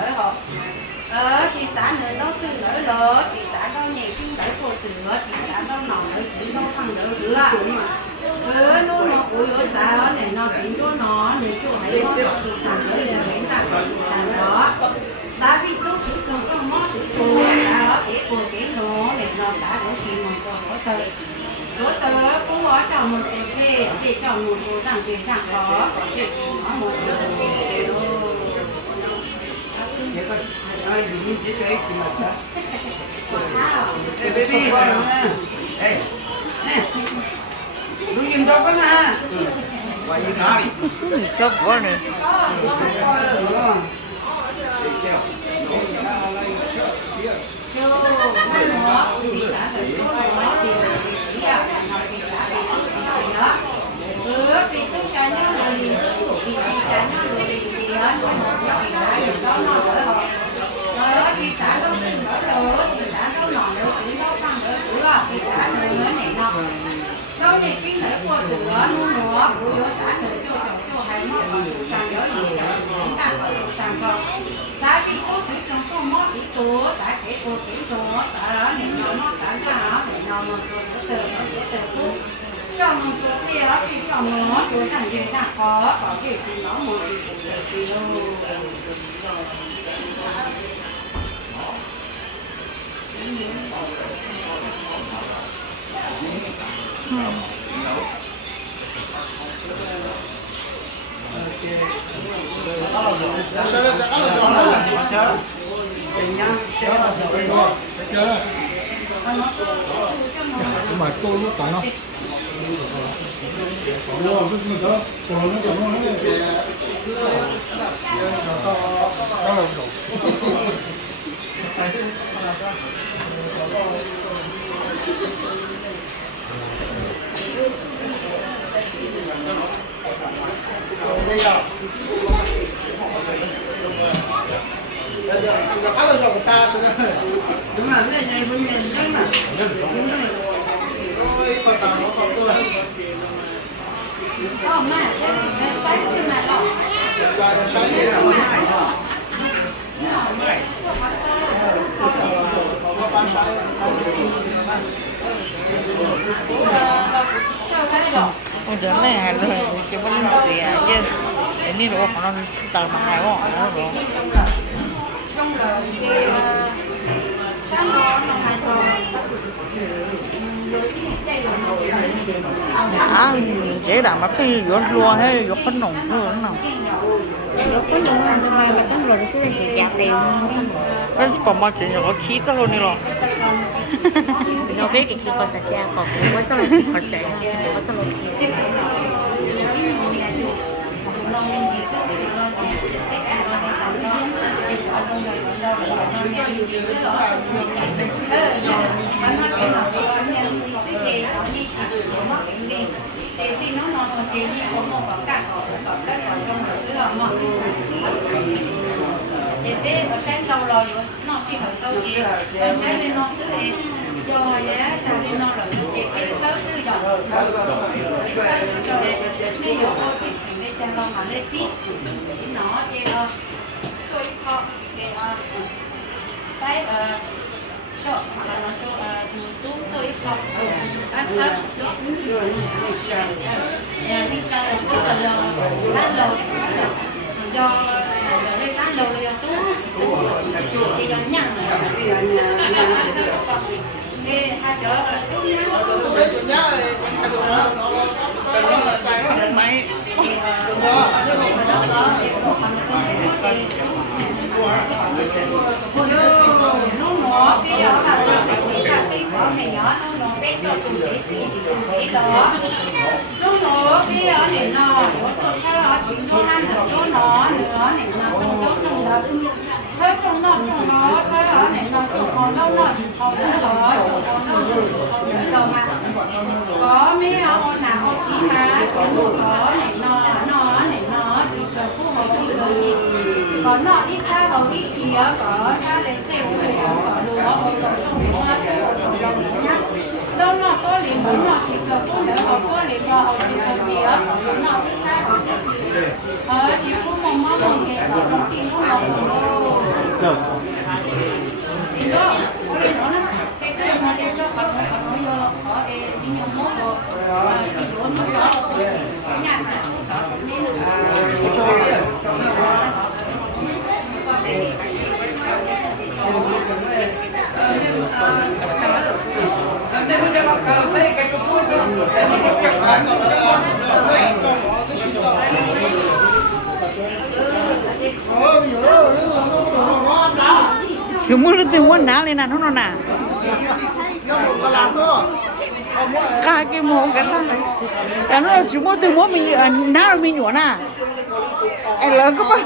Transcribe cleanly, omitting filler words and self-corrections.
nữa rồi chị xã nữa đâu từ nữa lỡ chị xã đâu nhẹ kinh đấy cô từ nữa chị xã đâu nọ nữa chị đâu thằng nữa nữa nó ui ơi xã này nó chỉ cho nó này cho hay nó thằng nữa là cái thằng đó đã bị tôi chỉ còn trong nó chỉ cô xã cái nó này nó đã có gì mà có đối tớ cũng có chọn một cái chị chọn một số thằng chị thằng đó chị nó một cái Ê, baby, ê, nè, đừng nhìn đâu có nha. Quay như nào đi? Sắp quá nè. Vì tất cả những người đi vì tất cả những người đi đó nó chị xã đâu tin nữa chị xã đâu nọ nữa chị đâu thằng nữa chị xã nữa này nọ đâu này cái nữa qua từ đó nữa của xã nữa cho hay nó sang đó gì chúng ta sang con xã bị số sự trong số mót bị tố xã cái cô cái tố xã đó này nó xã ra nó này nó từ cho một số kia thì cho nó tôi thằng gì thằng có cái gì nó một gì đâu mà tôi nó tặng không? Đúng là cái này vẫn nhìn chắc là. mà cái gì mà lọ Ôi trời này hạt rồi, cái vấn đề gì à? Yes. Cái này nó còn tờ mà hai quá nó rồi. trong là cái sáng đó nó hai con Dễ đảm bảo cái giọt lúa hay giọt phấn nồng thôi nào. Lúc có những ăn cho mai mà tấm rồi chứ thì giặt tiền Cái còn bao chuyện có khí chất luôn đi rồi. nó biết cái con sạch cha còn cũng có số lượng họ sẽ có số lượng thì nó còn cái gì cũng một cả có cái trong đó mà thì bé ở sáng đầu rồi nó sẽ hợp đâu gì ở sáng lên nó sẽ do giá ta lên nó là cái sớm sư dòng sớm sư cho bây giờ cô chỉ thành để xem lo mà lấy biết nó thì sôi họ để cái cho hoặc là nó cho tú tôi học ăn sớm nhà đi chơi là rất là lâu bán lâu do đây bán lâu là tú thì do nhăn thì hai chỗ Mấy nó bây giờ là ca sĩ của mẹ nhỏ nó biết được cùng cái gì thì đó nó bây giờ này nó sao họ chỉ có ăn được chỗ nó nữa này nó trong chỗ nó sao trong nó sao ở này nó còn đâu nó còn nữa rồi còn đâu mà có mấy ông nào ông chỉ mà có này nó chỉ cần phù hợp với gì còn nó đi xa vào đi chia có ra để xem có đồ có đâu nó có liền nó chỉ cần có nữa họ có liền họ chỉ cần gì á nó đi xa vào đi chỉ có mong cái nó chỉ nó Được. Semua itu mau nalin anak nona. Kaki mau kan lah. Karena semua tu mau mi nal mi nyona. Eh lagu apa?